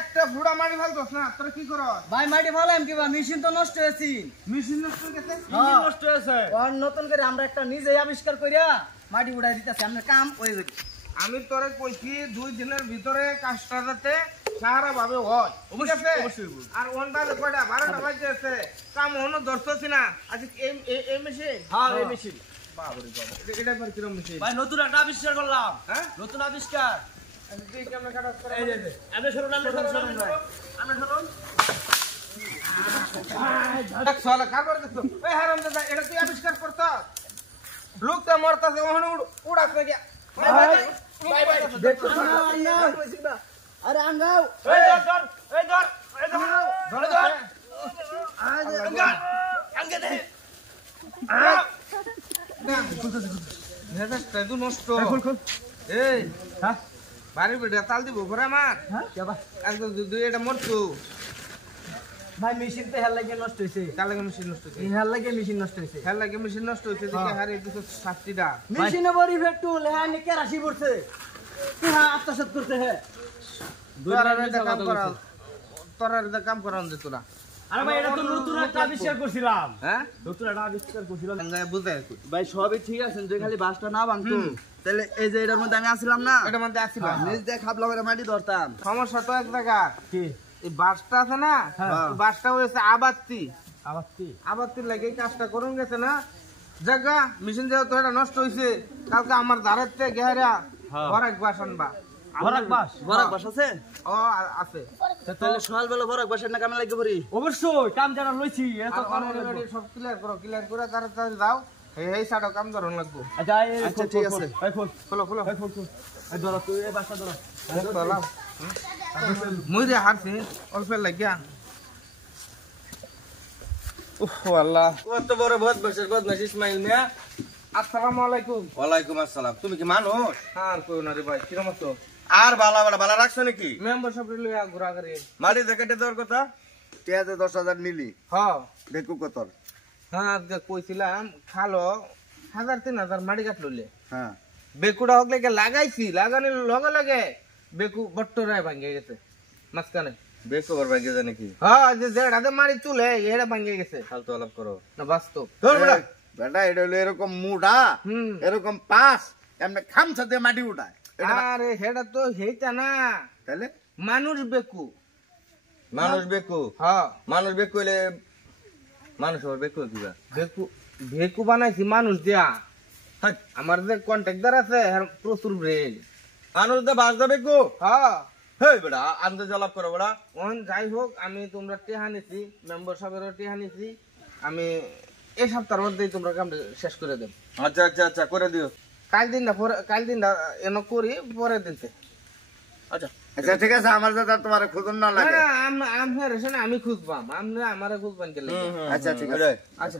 একটা ফুড়া মাটি ফেলছস না তোরা কি করস ভাই মাটি ফেলাম কি বা মেশিন তো নষ্ট হয়েছে মেশিন নষ্ট হয়ে গেছে মেশিন নষ্ট হয়েছে আর নতুন করে আমরা একটা নিজেই আবিষ্কার করিয়া মাটি উড়াই দিতেছি আমাদের কাম হয়ে যাবে আমি তোরে কইছি 2 দিনের ভিতরে কাজটা যাতে সারা ভাবে হয় অবশ্যই আর ওনটাতে কয়টা 12টা বাজে আছে কাম হনো ধরছছি না আজকে এই মেশিন হ্যাঁ এই মেশিন বাবারে বাবা এটা পর কিরম মেশিন ভাই নতুন একটা আবিষ্কার করলাম হ্যাঁ নতুন আবিষ্কার তুই কেমনে কাটাস করে এই যে আমরা শুনুন আমরা শুনুন দেখ সালা কারবার দেখো এই হারামজাদা এটা তুই আবিষ্কার করতা লোকটা মরতাছে ওখানে উড়াস না গিয়া বাই দেখো আরে আঙ্গাও এই ধর আঙ্গে দে না তুই নষ্ট এই হ্যাঁ বাড়ি বেটা তাল দিব ঘরে আমার হ্যাঁ কি বা একদম দুই এটা মরতো ভাই মেশিন তো হেল লাগে নষ্ট হইছে তার লাগে মেশিন নষ্ট হইছে হেল লাগে মেশিন নষ্ট হইছে হেল লাগে মেশিন নষ্ট হইছে দেখে হারে দুটো শাস্তিটা মেশিনে বড়ি ফেটু লেহা নিকে রাশি পড়ছে কি হ্যাঁ আত্মসাৎ করতে হে তোরা কাম করান দে তোরা আরে ভাই এটা তো নতুন একটা আবিষ্কার করছিলাম হ্যাঁ নতুন একটা আবিষ্কার করছিলাম বুঝাই ভাই সবই ঠিক আছে যে খালি বাসটা না ভাঙতো তাহলে এই যে এটার মধ্যে আমি আসছিলাম না এটা মধ্যে আসছিল নিজ দিয়ে খাপলা করে মাটি ধরতাম সমস্যা তো এক জায়গা কি এই বাসটা আছে না এই বাসটা হয়েছে আবাত্তি আবাত্তির লাগে এই কাজটা করুন গেছে না জায়গা মেশিন যেহেতু এটা নষ্ট হয়েছে কালকে আমার ধারের থেকে গেহারা ভরাক বাস আনবা বরাক বাস আছে ও আছে তাহলে সকালবেলা বরাক বাসের না কামে লাগবে পড়ি অবশ্যই কাম জানা লইছি এত সব ক্লিয়ার করে তাড়াতাড়ি দাও এই সাইডও কাম ধরন লাগবো আচ্ছা ঠিক আছে এই খোল খোলো এই ধরো তুই এই বাসটা ধরো মুই রে হারছি অল্প লাগিয়া উফ আল্লাহ কত বড় বদমাশ ইসমাইল মিয়া আসসালামু আলাইকুম ওয়ালাইকুম আসসালাম। তুমি কি মানুষ? আর কই না রে ভাই কিরম আছো আর বালা রাখছো নাকি? মেম্বার সব লইয়া ঘোরা করে মাটি জ্যাকেটে দেওয়ার কথা পেঁয়াজে 10,000 নিলি হ্যাঁ বেকু কতর? হ্যাঁ আজকে কইছিলাম খালো 1,000-3,000 মাটি কাট লইলে হ্যাঁ বেকুটা হকলে লাগাইছি লাগানোর লগে লগে বেকু বট্টরায় ভাঙে গেছে মাঝখানে বেকু বার ভাগে জানে কি? হ্যাঁ যে যেটাতে মারি তুলে এটা ভাঙে গেছে ফালতু আলাপ করো না বাস্তব তোর বেটা এটা হলো এরকম মুডা এরকম পাস এমনি খামছা দিয়ে মাটি উঠায় আরে সেটা তো হেইতা না তাহলে মানুষ বেকু মানুষ বেকু হ্যাঁ মানুষ বেকু হইলে মানুষ আবার বেকু কিবা বেকু বেকু বানাইছি মানুষ দিয়া হাট, আমার যে কন্ট্রাক্টর আছে এর প্রচুর ব্রেন মানুষ দে বাস দে বেকু হ্যাঁ হেই বেটা আন্দাজ আলাপ করো বেটা ওন যাই হোক আমি তোমরা টেহা নিছি মেম্বার সাহেবেরও টেহা নিছি আমি এই সপ্তাহের মধ্যেই তোমরা কামটা শেষ করে দেব আচ্ছা করে দিও। কাল দিনটা এনে করি পরের দিনতে আচ্ছা ঠিক আছে আমার যাতে তোমার খুঁজুন না লাগে। আমি খুঁজবাম আপনি আমারে খুঁজবান গেলে আচ্ছা ঠিক আছে আচ্ছা